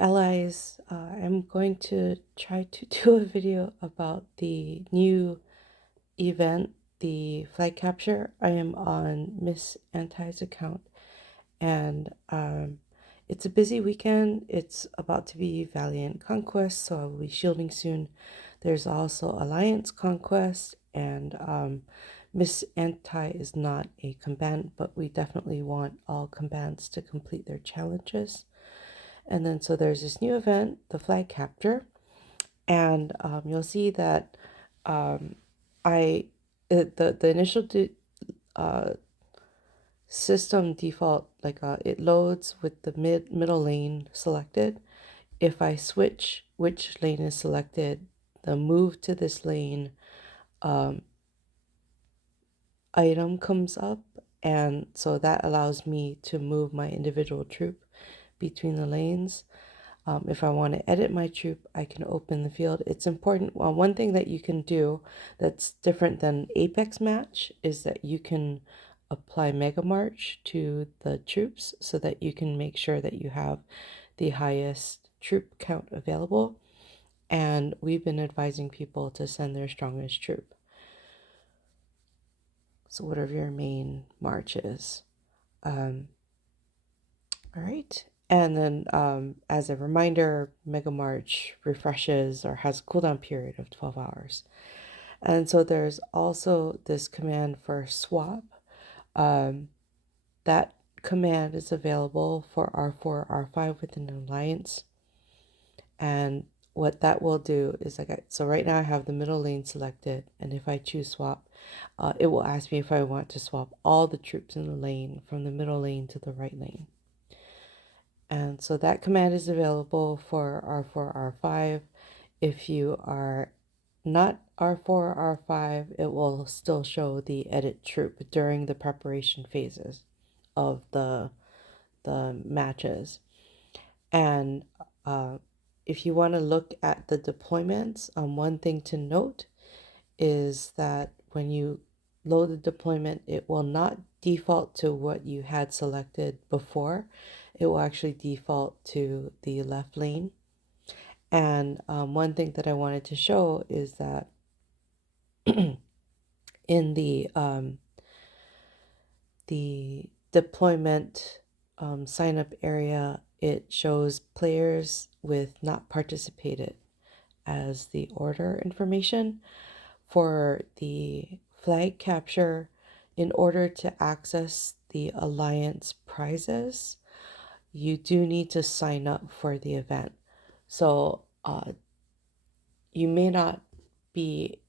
Allies, I'm going to try to do a video about the new event, the flag capture. I am on Miss Anti's account, and it's a busy weekend. It's about to be Valiant Conquest, so I will be shielding soon. There's also Alliance Conquest, and Miss Anti is not a combatant, but we definitely want all combatants to complete their challenges. And then so there's this new event, the flag capture, and you'll see that um, the initial uh, system default, like it loads with the middle lane selected. If I switch which lane is selected, the move to this lane um, item comes up, and so that allows me to move my individual troop between the lanes. If I want to edit my troop, I can open the field. It's important. Well, one thing that you can do that's different than Apex Match is that you can apply Mega March to the troops so that you can make sure that you have the highest troop count available. And we've been advising people to send their strongest troop. So whatever your main march is. Um, all right. And then as a reminder, Mega March refreshes or has a cooldown period of 12 hours. And so there's also this command for swap. Um, that command is available for R4, R5 within an alliance. And what that will do is so right now I have the middle lane selected, and if I choose swap, it will ask me if I want to swap all the troops in the lane from the middle lane to the right lane. And so that command is available for R4, R5. If you are not R4, R5, it will still show the edit troop during the preparation phases of the matches. And if you want to look at the deployments, one thing to note is that when you load the deployment, it will not default to what you had selected before. It will actually default to the left lane. And one thing that I wanted to show is that in the deployment sign up area, it shows players with not participated as the order information. For the flag capture, in order to access the alliance prizes, you do need to sign up for the event. So you may not be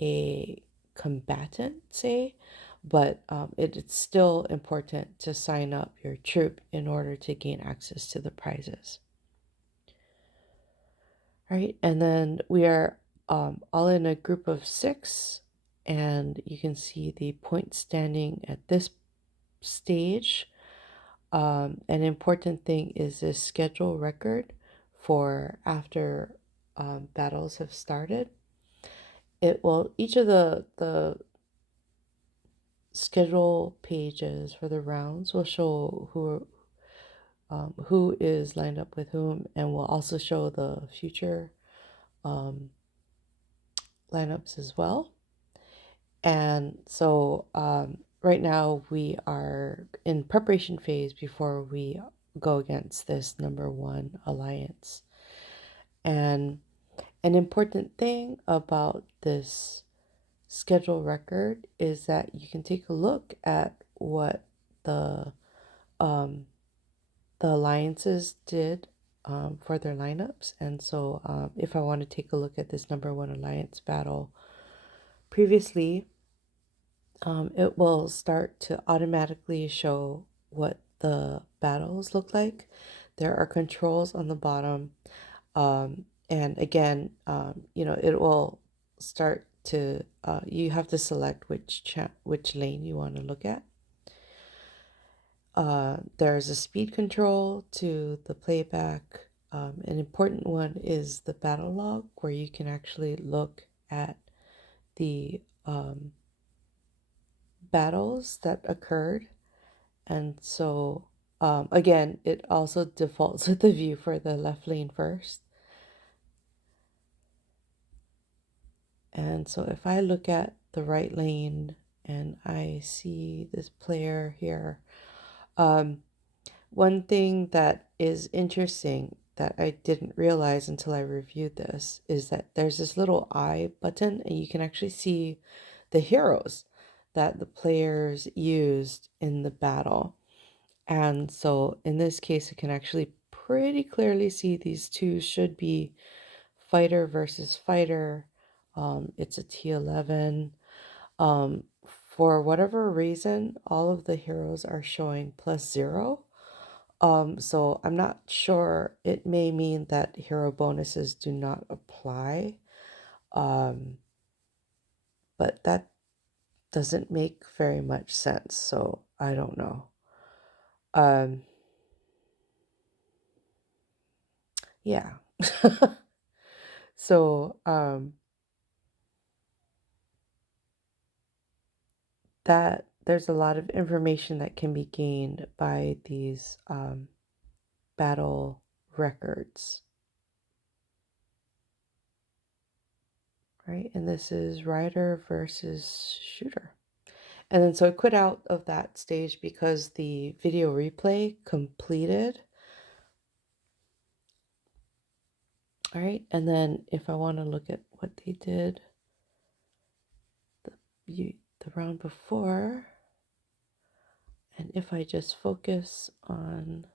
a combatant, say, but it's still important to sign up your troop in order to gain access to the prizes. Right, and then we are all in a group of 6, and you can see the point standing at this stage. An important thing is this schedule record for after battles have started. It will, each of the schedule pages for the rounds will show who is lined up with whom, and will also show the future lineups as well. And so right now we are in preparation phase before we go against this #1 alliance. And an important thing about this schedule record is that you can take a look at what um, the alliances did for their lineups. And so if I want to take a look at this #1 alliance battle previously, it will start to automatically show what the battles look like. There are controls on the bottom. And again, it will start to, you have to select which lane you want to look at. There's a speed control to the playback. An important one is the battle log, where you can actually look at the battles that occurred. And so Again, it also defaults with the view for the left lane first. And so if I look at the right lane and I see this player here, one thing that is interesting that I didn't realize until I reviewed this is that there's this little I button, and you can actually see the heroes that the players used in the battle. And so in this case, you can actually pretty clearly see these two should be fighter versus fighter. It's a T11. Um, for whatever reason, all of the heroes are showing +0. So I'm not sure. It may mean that hero bonuses do not apply. Um, but that doesn't make very much sense. So I don't know. Um, yeah. So that there's a lot of information that can be gained by these battle records, right? And this is rider versus shooter. And then so I quit out of that stage because the video replay completed. All right, and then if I want to look at what they did the round before, and if I just focus on,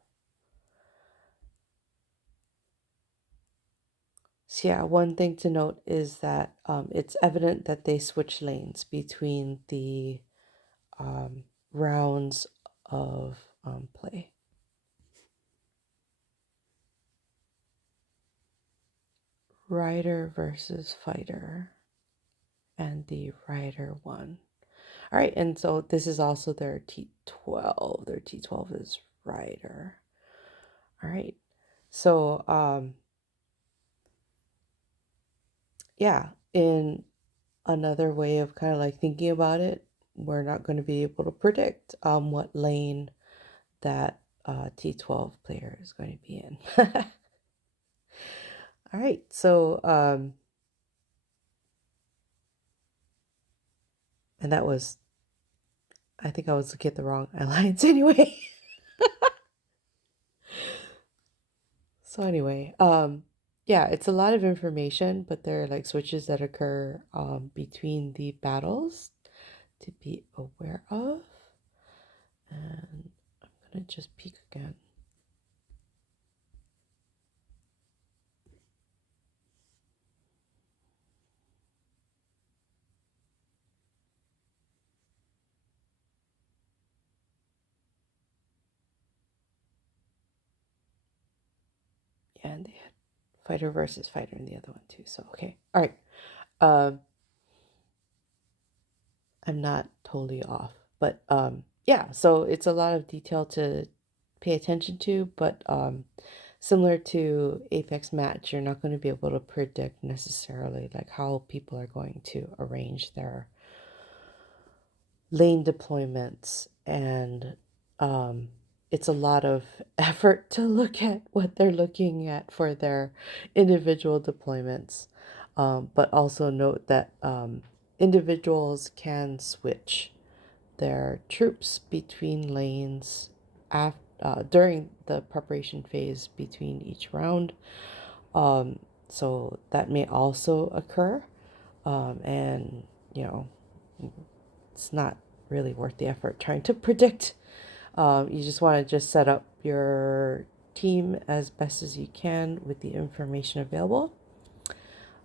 so yeah, one thing to note is that it's evident that they switch lanes between the rounds of play. Rider versus fighter, and the rider won. All right, and so this is also their T12. Their T12 is rider. All right, so yeah, in another way of kind of like thinking about it, we're not going to be able to predict what lane that T12 player is going to be in. All right, so and that was, I think I was looking at the wrong lines anyway. So anyway, yeah, it's a lot of information, but there are like switches that occur between the battles to be aware of. And I'm gonna just peek again. Yeah, and they had fighter versus fighter in the other one too. So okay, all right. Um, I'm not totally off, but yeah. So it's a lot of detail to pay attention to, but similar to Apex Match, you're not going to be able to predict necessarily like how people are going to arrange their lane deployments, and it's a lot of effort to look at what they're looking at for their individual deployments. But also note that individuals can switch their troops between lanes during the preparation phase between each round. So that may also occur. And, you know, it's not really worth the effort trying to predict. You just want to just set up your team as best as you can with the information available.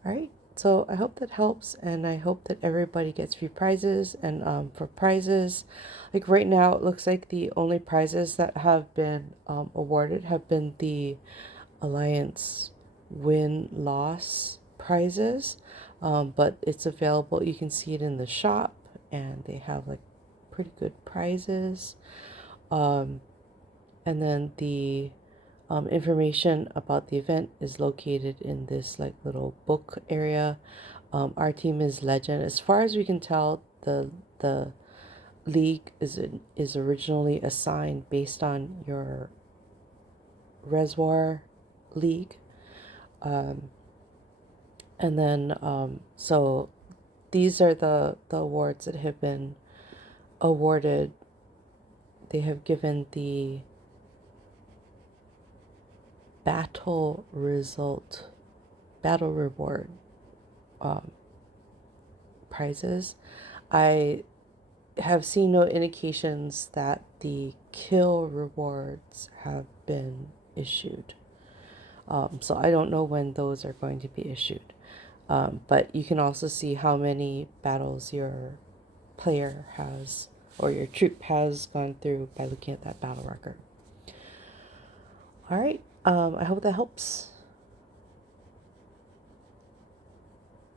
All right. So I hope that helps, and I hope that everybody gets free prizes. And for prizes, like right now, it looks like the only prizes that have been awarded have been the Alliance win-loss prizes. But it's available. You can see it in the shop, and they have like pretty good prizes. And then the information about the event is located in this like little book area. Our team is legend. As far as we can tell, the league is originally assigned based on your reservoir league. Um, and then, so these are the awards that have been awarded. They have given the battle reward um, prizes. I have seen no indications that the kill rewards have been issued. So I don't know when those are going to be issued. But you can also see how many battles your player has or your troop has gone through by looking at that battle record. All right, I hope that helps.